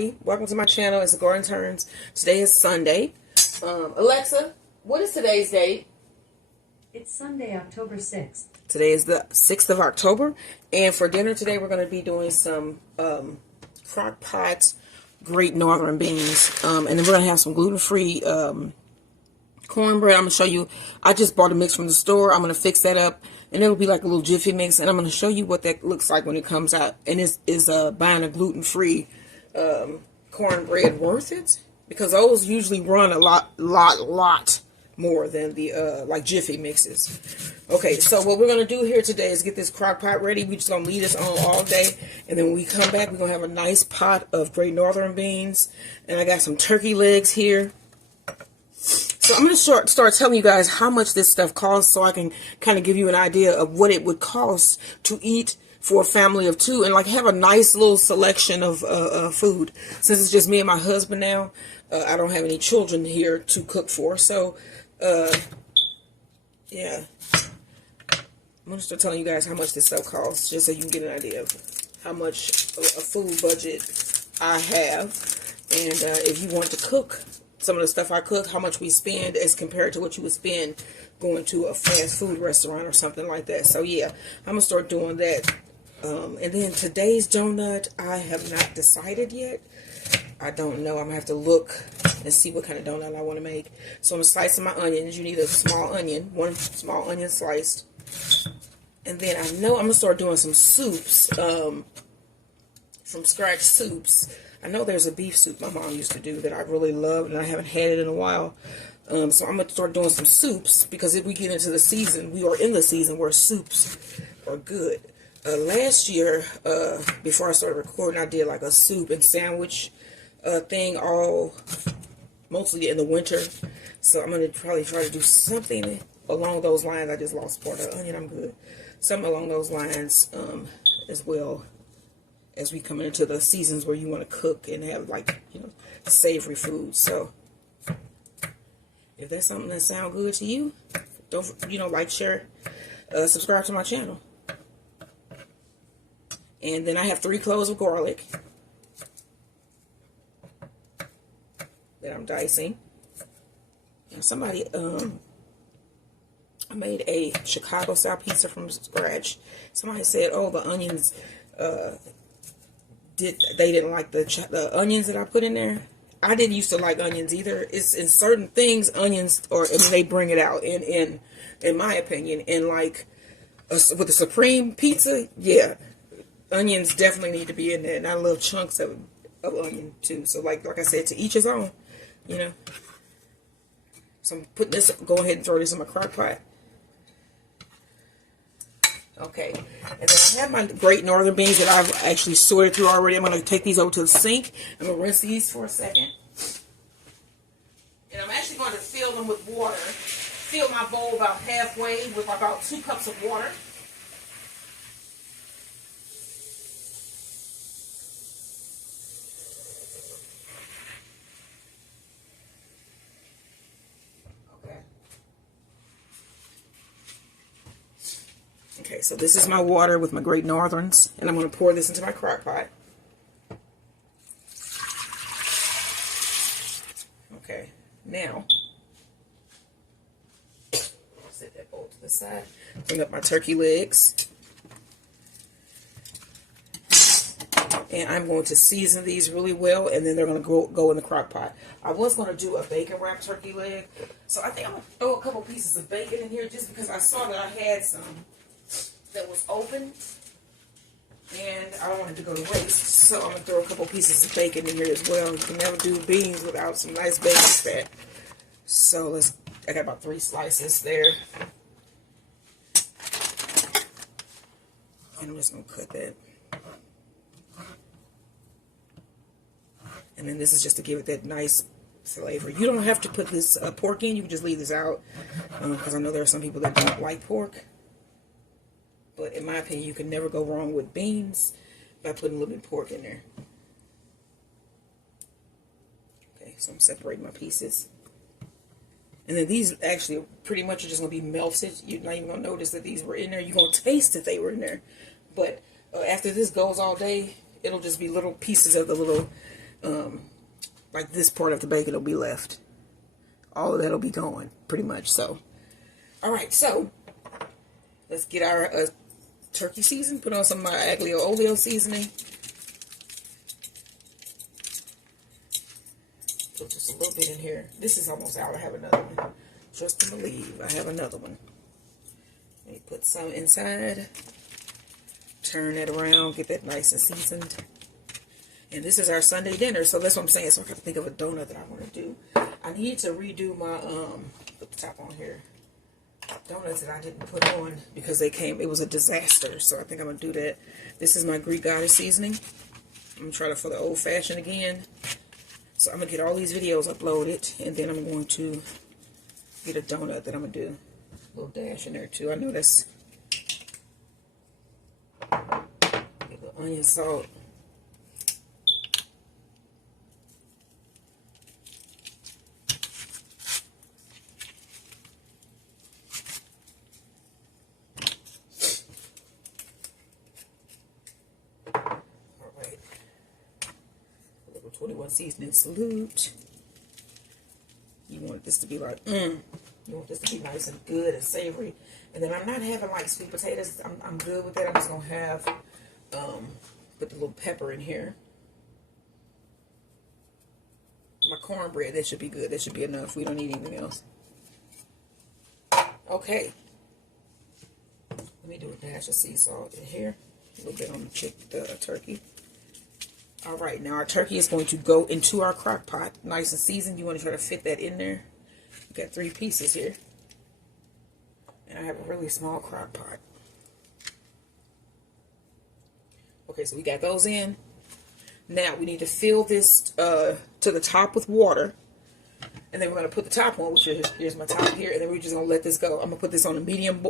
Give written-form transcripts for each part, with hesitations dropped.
everybody. Welcome to my channel. It's the Garden Turns. Today is Sunday. Alexa, what is today's date? It's Sunday, October 6th. Today is the 6th of October. And for dinner today, we're going to be doing some Crockpot Great Northern Beans. And then we're going to have some gluten-free cornbread. I'm going to show you. I just bought a mix from the store. I'm going to fix that up. And it'll be like a little jiffy mix. And I'm going to show you what that looks like when it comes out. And is buying a gluten-free cornbread worth it? Because those usually run a lot more than the like jiffy mixes. Okay, so what we're going to do here today is get this crock pot ready. We're just going to leave this on all day. And then when we come back, we're going to have a nice pot of Great Northern Beans. And I got some turkey legs here. So I'm going to start telling you guys how much this stuff costs so I can kind of give you an idea of what it would cost to eat for a family of two and like have a nice little selection of food. Since it's just me and my husband now, I don't have any children here to cook for. So, yeah. I'm going to start telling you guys how much this stuff costs just so you can get an idea of how much a food budget I have. And if you want to cook some of the stuff I cook, how much we spend as compared to what you would spend going to a fast food restaurant or something like that. So yeah, I'm gonna start doing that. And then today's donut, I have not decided yet. I don't know. I'm gonna have to look and see what kind of donut I want to make. So I'm slicing my onions. You need a small onion, one small onion sliced. And then I know I'm gonna start doing some soups, from scratch soups. I know there's a beef soup my mom used to do that I really love, and I haven't had it in a while. So I'm going to start doing some soups, because if we get into the season, we are in the season where soups are good. Last year, before I started recording, I did like a soup and sandwich thing mostly in the winter. So I'm going to probably try to do something along those lines. I just lost part of the onion. I'm good. Something along those lines as well, as we come into the seasons where you want to cook and have, like, you know, savory food. So if that's something that sounds good to you, don't, like, share, subscribe to my channel. And then I have 3 cloves of garlic that I'm dicing. Now somebody, I made a Chicago style pizza from scratch. Somebody said, oh, the onions, they didn't like the onions that I put in there. I didn't used to like onions either. It's in certain things, onions, they bring it out. In my opinion, and like with the supreme pizza, yeah, onions definitely need to be in there. And I love chunks of onion too. So like I said, to each his own, you know. So I'm putting this. Go ahead and throw this in my crock pot. Okay, and then I have my Great Northern Beans that I've actually sorted through already. I'm going to take these over to the sink. I'm going to rinse these for a second. And I'm actually going to fill them with water. Fill my bowl about halfway with about 2 cups of water. Okay, so this is my water with my Great Northerns, and I'm going to pour this into my crock pot. Okay, now, set that bowl to the side. Bring up my turkey legs. And I'm going to season these really well, and then they're going to go in the crock pot. I was going to do a bacon wrapped turkey leg, so I think I'm going to throw a couple pieces of bacon in here just because I saw that I had some that was open, and I don't want it to go to waste, so I'm going to throw a couple pieces of bacon in here as well. You can never do beans without some nice bacon fat. So I got about 3 slices there, and I'm just going to cut that. And then this is just to give it that nice flavor. You don't have to put this pork in. You can just leave this out, because I know there are some people that don't like pork. But in my opinion, you can never go wrong with beans by putting a little bit of pork in there. Okay, so I'm separating my pieces. And then these actually pretty much are just going to be melted. You're not even going to notice that these were in there. You're going to taste that they were in there. But after this goes all day, it'll just be little pieces of the little like this part of the bacon will be left. All of that will be gone, pretty much. So, all right. So, let's get our turkey season. Put on some of my aglio olio seasoning. Put just a little bit in here. This is almost out. I have another one. Trust and believe. I have another one. Let me put some inside. Turn that around. Get that nice and seasoned. And this is our Sunday dinner. So that's what I'm saying. So I got to think of a donut that I want to do. I need to redo my, put the top on here. Donuts that I didn't put on because they came, it was a disaster. So I think I'm going to do that. This is my Greek goddess seasoning. I'm going to try it for the old fashioned again. So I'm going to get all these videos uploaded. And then I'm going to get a donut that I'm going to do. A little dash in there too. I know that's, get a little onion salt. Alright. A little 21 seasoning salute. You want this to be like, you want this to be nice and good and savory. And then I'm not having like sweet potatoes. I'm good with that. I'm just going to have, put the little pepper in here. My cornbread, that should be good. That should be enough. We don't need anything else. Okay. Let me do a dash of sea salt in here. A little bit on the turkey. All right, now our turkey is going to go into our crock pot, nice and seasoned. You want to try to fit that in there. You got 3 pieces here. And I have a really small crock pot. Okay, so we got those in. Now we need to fill this to the top with water. And then we're going to put the top on, which is, here's my top here. And then we're just going to let this go. I'm going to put this on a medium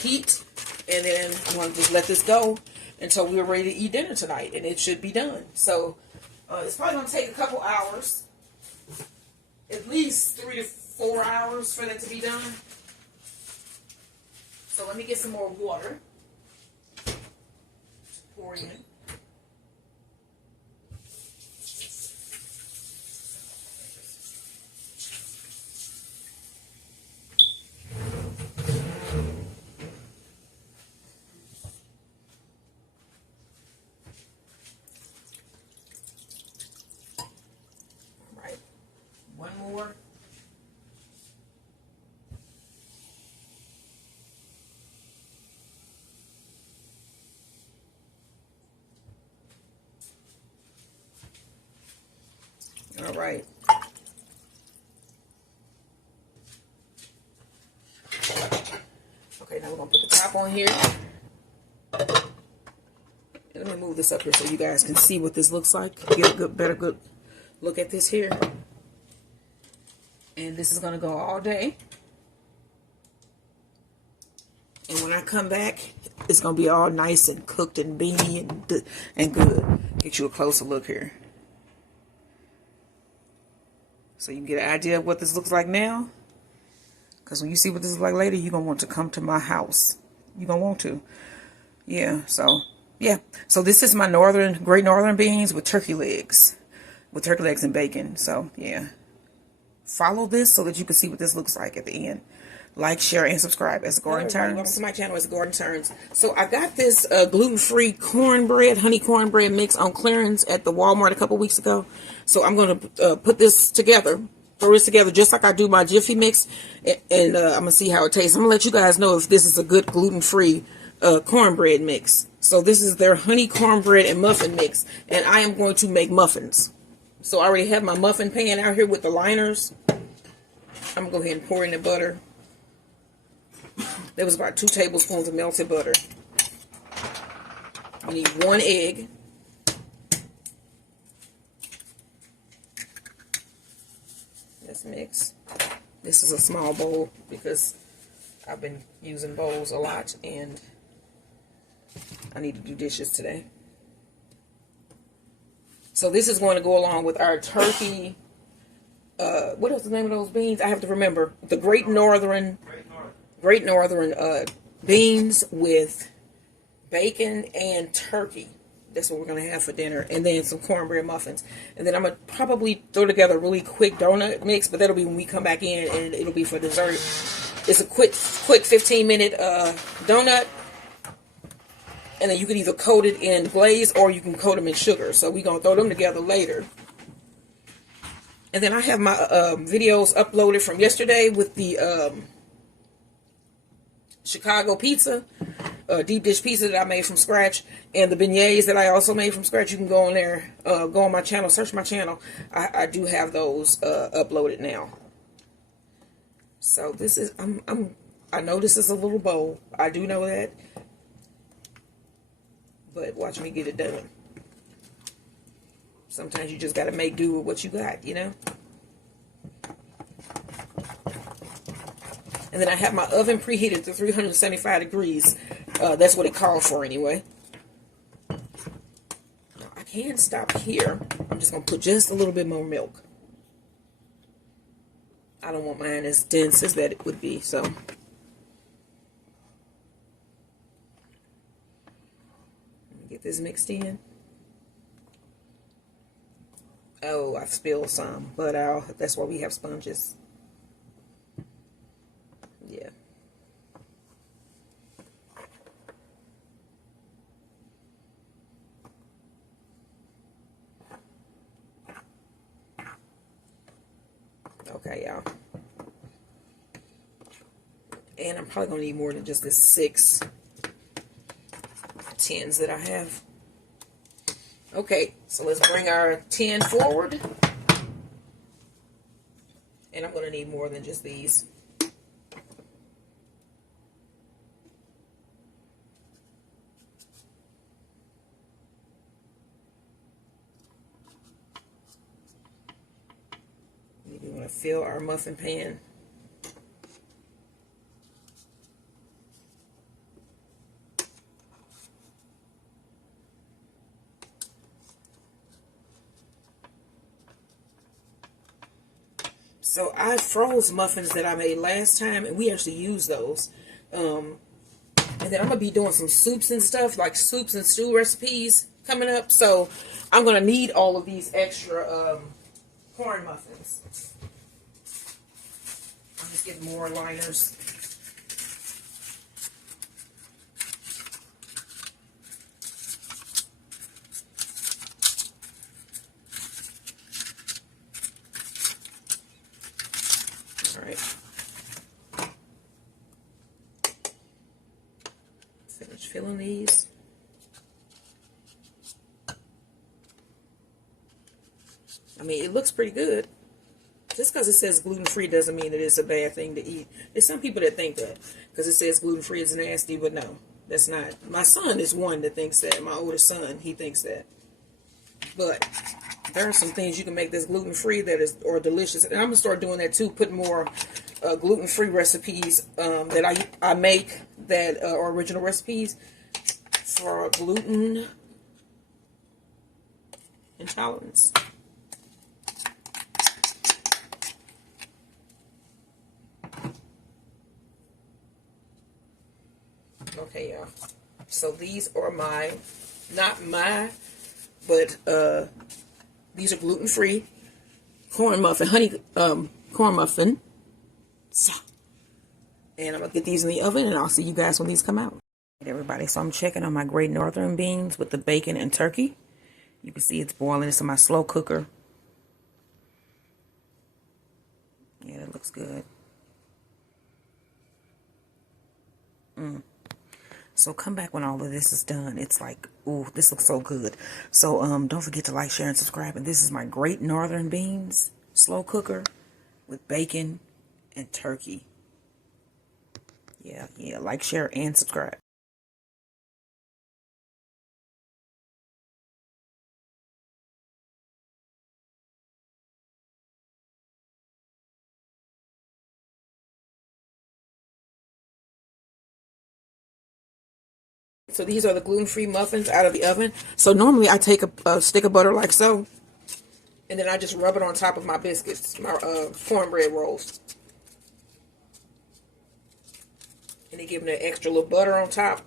heat. And then I'm going to just let this go until we're ready to eat dinner tonight. And it should be done. So it's probably going to take a couple hours. At least 3 to 4 hours for that to be done. So let me get some more water. Pour in. One more. All right. Okay, now we're going to put the top on here. Let me move this up here so you guys can see what this looks like. Get a good look at this here. And this is going to go all day. And when I come back, it's going to be all nice and cooked and beany and good. Get you a closer look here. So you can get an idea of what this looks like now. Because when you see what this is like later, you're going to want to come to my house. You're going to want to. Yeah, so, yeah. So this is my Great Northern Beans with turkey legs. With turkey legs and bacon. So, yeah. Follow this so that you can see what this looks like at the end. Like, share, and subscribe as Gordon Turns. Welcome to my channel as Gordon Turns. So I got this gluten-free cornbread, honey cornbread mix on clearance at the Walmart a couple weeks ago. So I'm going to put this together, throw this together just like I do my Jiffy mix, and I'm going to see how it tastes. I'm going to let you guys know if this is a good gluten-free cornbread mix. So this is their honey cornbread and muffin mix, and I am going to make muffins. So I already have my muffin pan out here with the liners. I'm going to go ahead and pour in the butter. There was about 2 tablespoons of melted butter. You need 1 egg. Let's mix. This is a small bowl because I've been using bowls a lot and I need to do dishes today. So this is going to go along with our turkey. What is the name of those beans? I have to remember. The Great Northern beans with bacon and turkey. That's what we're going to have for dinner. And then some cornbread muffins. And then I'm going to probably throw together a really quick donut mix, but that'll be when we come back in, and it'll be for dessert. It's a quick 15-minute donut. And then you can either coat it in glaze or you can coat them in sugar. So we're going to throw them together later. And then I have my videos uploaded from yesterday with the Chicago pizza, deep dish pizza that I made from scratch, and the beignets that I also made from scratch. You can go on there, go on my channel, search my channel. I do have those uploaded now. So this is, I know this is a little bold. I do know that. But watch me get it done. Sometimes you just got to make do with what you got, you know. And then I have my oven preheated to 375 degrees. That's what it called for anyway. Now, I can stop here. I'm just going to put just a little bit more milk. I don't want mine as dense as that it would be, so. Get this mixed in. Oh, I've spilled some, but that's why we have sponges. Yeah. Okay, y'all. And I'm probably going to need more than just the 6 tins that I have. Okay, so let's bring our tin forward. And I'm going to need more than just these. We want to fill our muffin pan. So I froze muffins that I made last time, and we actually used those. And then I'm going to be doing some soups and stuff, like soups and stew recipes coming up. So I'm going to need all of these extra corn muffins. I'm just getting more liners. Finish filling these. I mean, it looks pretty good. Just because it says gluten-free doesn't mean that it's a bad thing to eat. There's some people that think that because it says gluten-free is nasty, but no, that's not. My son is one that thinks that. My older son, he thinks that. But there are some things you can make that's gluten-free that is or delicious, and I'm gonna start doing that too. Put more gluten-free recipes that I make that are original recipes for gluten intolerance. Okay, y'all. So these are but these are gluten-free corn muffin, corn muffin. So, and I'm gonna get these in the oven, and I'll see you guys when these come out. Hey everybody, so I'm checking on my Great Northern Beans with the bacon and turkey. You can see it's boiling. It's in my slow cooker. Yeah, that looks good. So come back when all of this is done. It's like, ooh, this looks so good. So don't forget to like, share, and subscribe. And this is my Great Northern Beans slow cooker with bacon and turkey. Yeah, like, share, and subscribe. So these are the gluten-free muffins out of the oven. So normally I take a stick of butter like so, and then I just rub it on top of my biscuits, my cornbread rolls. And they give them that extra little butter on top.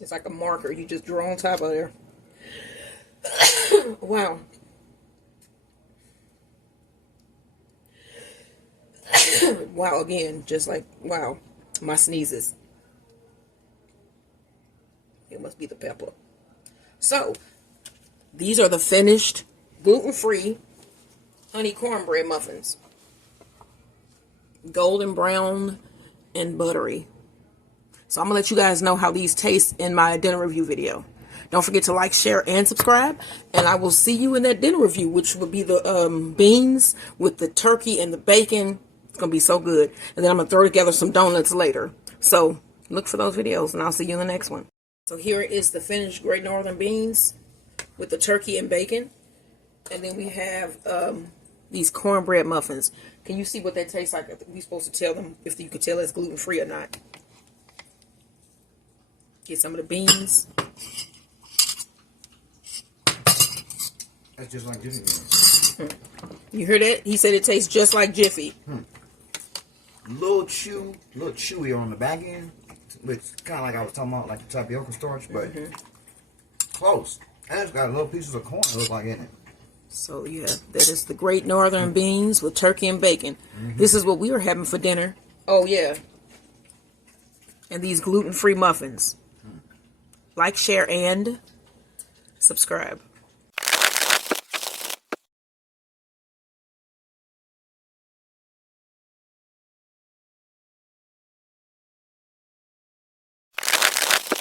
It's like a marker you just draw on top of there. Wow. Wow, again, just like, wow, my sneezes. It must be the pepper. So, these are the finished gluten-free honey cornbread muffins. Golden brown and buttery. So I'm going to let you guys know how these taste in my dinner review video. Don't forget to like, share, and subscribe. And I will see you in that dinner review, which will be the beans with the turkey and the bacon. It's going to be so good. And then I'm going to throw together some donuts later. So look for those videos, and I'll see you in the next one. So here is the finished Great Northern Beans with the turkey and bacon. And then we have these cornbread muffins. Can you see what they taste like? We're supposed to tell them if you could tell it's gluten-free or not. Get some of the beans. That's just like Jiffy beans. You hear that? He said it tastes just like Jiffy. Little chewy on the back end, which kind of like I was talking about, like the tapioca starch, but close. And it's got little pieces of corn that look like in it. So yeah, that is the Great Northern Beans with turkey and bacon. This is what we were having for dinner. Oh yeah. And these gluten-free muffins. Like, share, and subscribe.